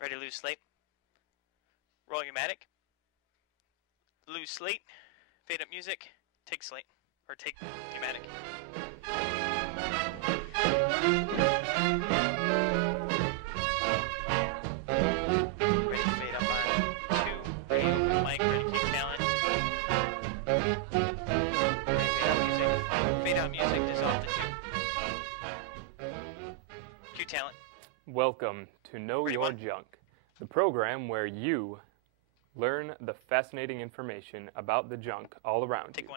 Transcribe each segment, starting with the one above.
Ready, lose slate. Roll your matic. Lose slate. Fade up music. Take slate. Or take your matic. Ready to fade up on 2. Ready to open mic. Ready to keep talent. Ready fade out music. Fade out music. Dissolve to 2. Cue talent. Welcome to Know Your Junk, the program where you learn the fascinating information about the junk all around you.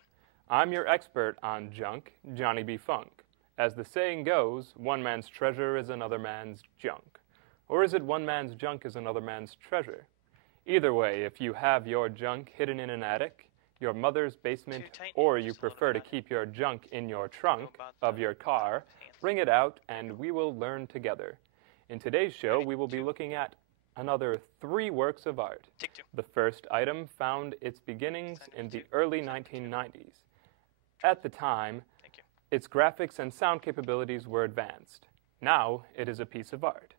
I'm your expert on junk, Johnny B. Funk. As the saying goes, one man's treasure is another man's junk. Or is it one man's junk is another man's treasure? Either way, if you have your junk hidden in an attic, your mother's basement, or you prefer to keep your junk in your trunk of your car, bring it out and we will learn together. In today's show, we will be looking at another 3 works of art. The first item found its beginnings in the early 1990s. At the time, its graphics and sound capabilities were advanced. Now, it is a piece of art.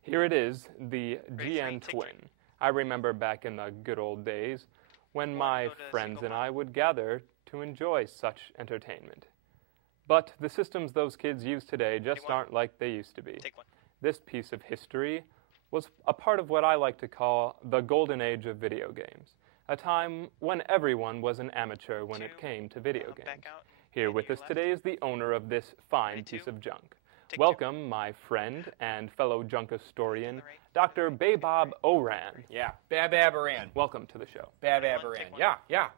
Here it is, the GN Twin. I remember back in the good old days when my friends and I would gather to enjoy such entertainment. But the systems those kids use today just aren't like they used to be. This piece of history was a part of what I like to call the golden age of video games, a time when everyone was an amateur when it came to video games. Here with us today is the owner of this fine piece of junk. Welcome, my friend and fellow junk historian, Dr. Babob Oran. Yeah, Babab Oran. Welcome to the show. Babab Oran. Yeah.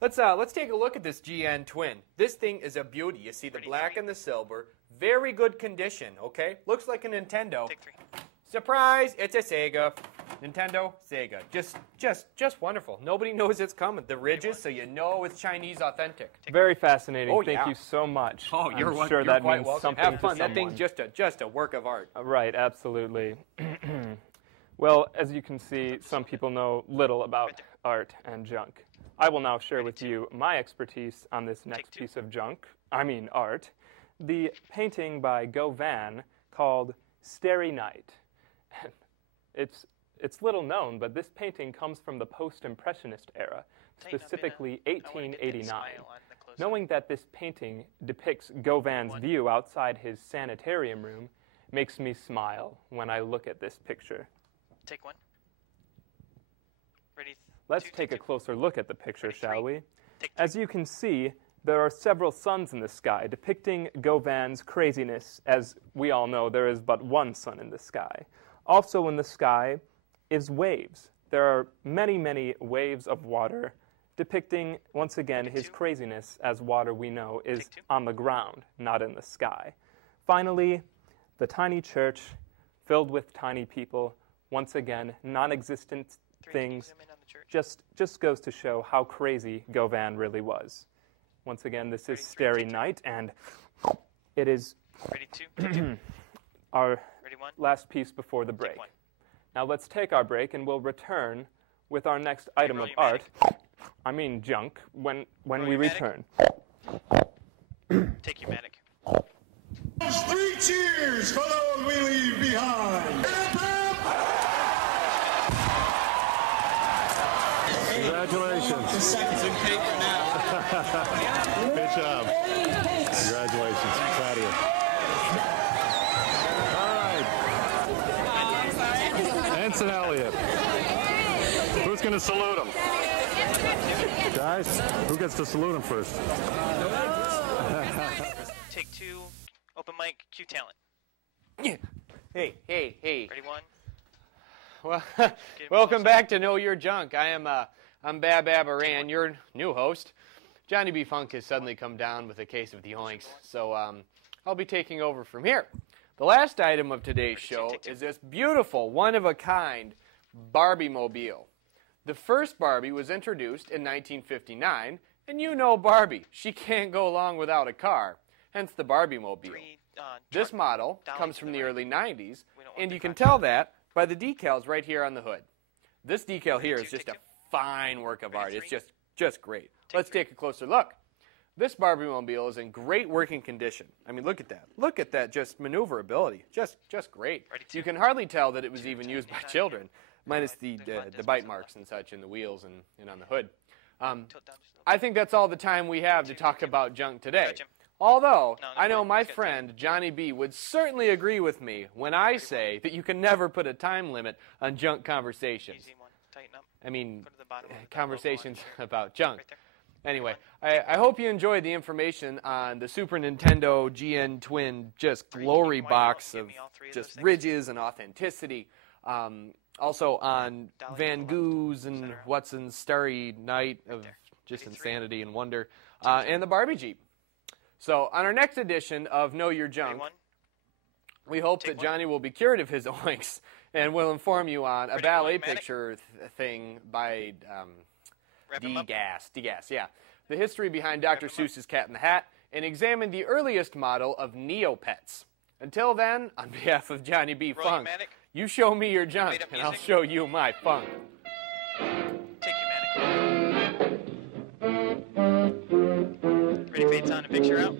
Let's take a look at this GN Twin. This thing is a beauty. You see the black and the silver. Very good condition, okay? Looks like a Nintendo. Surprise! It's a Sega. Nintendo, Sega. Just wonderful. Nobody knows it's coming. The ridges, so you know it's Chinese authentic. Very fascinating. Oh, Thank you so much. Oh, you're I'm sure that quite means welcome. something Have fun. to That someone. thing's just a work of art. Right, absolutely. Well, as you can see, some people know little about art and junk. I will now share with you my expertise on this next piece of art, the painting by Gauvain called Starry Night. It's little known, but this painting comes from the post-impressionist era, specifically 1889. Knowing that this painting depicts Gauvain's view outside his sanitarium room makes me smile when I look at this picture. Take one. Ready? Let's take a closer look at the picture, shall we? As you can see, there are several suns in the sky, depicting Gauvain's craziness. As we all know, there is but one sun in the sky. Also in the sky is waves. There are many, many waves of water, depicting, once again, his craziness, as water we know is on the ground, not in the sky. Finally, the tiny church filled with tiny people, once again, non-existent things, just goes to show how crazy Gauvain really was. Once again, this is Starry Night, and it is our last piece before the break. Now let's take our break, and we'll return with our next item of art, junk, when we return. Take your matic. 3 cheers for those we leave behind. Congratulations. It's in paper now. Good job. Congratulations. Proud of you. All right. Anson Elliott. Who's going to salute him? Guys, who gets to salute him first? Take 2. Open mic. Cue talent. Hey. Ready, 1. Well, welcome back to Know Your Junk. I'm Babab Oran, your new host. Johnny B. Funk has suddenly come down with a case of the oinks, so I'll be taking over from here. The last item of today's show is this beautiful, one-of-a-kind Barbie-mobile. The first Barbie was introduced in 1959, and you know Barbie. She can't go long without a car, hence the Barbie-mobile. This model comes from the early 90s, and you can tell that by the decals right here on the hood. This decal here is just a fine work of art. It's just great. Let's take a closer look. This Barbie-mobile is in great working condition. I mean, look at that. Look at that, just maneuverability. Just great. You can hardly tell that it was even used by children, minus the bite marks and such in the wheels and on the hood. I think that's all the time we have to talk about junk today. Although, I know my friend Johnny B would certainly agree with me when I say that you can never put a time limit on junk conversations. I mean, conversations about junk. Anyway, I hope you enjoyed the information on the Super Nintendo GN Twin just glory box of just ridges and authenticity. Also on Van Goo's and Watson's Starry Night of just insanity and wonder, and the Barbie Jeep. So on our next edition of Know Your Junk, we hope that Johnny will be cured of his oinks and will inform you on a ballet picture thing by D-Gas, yeah. The history behind Dr. Seuss's Cat in the Hat, and examine the earliest model of Neopets. Until then, on behalf of Johnny B. Funk, you show me your junk, and I'll show you my funk. Take you, Manic. Ready, fades on and picture out.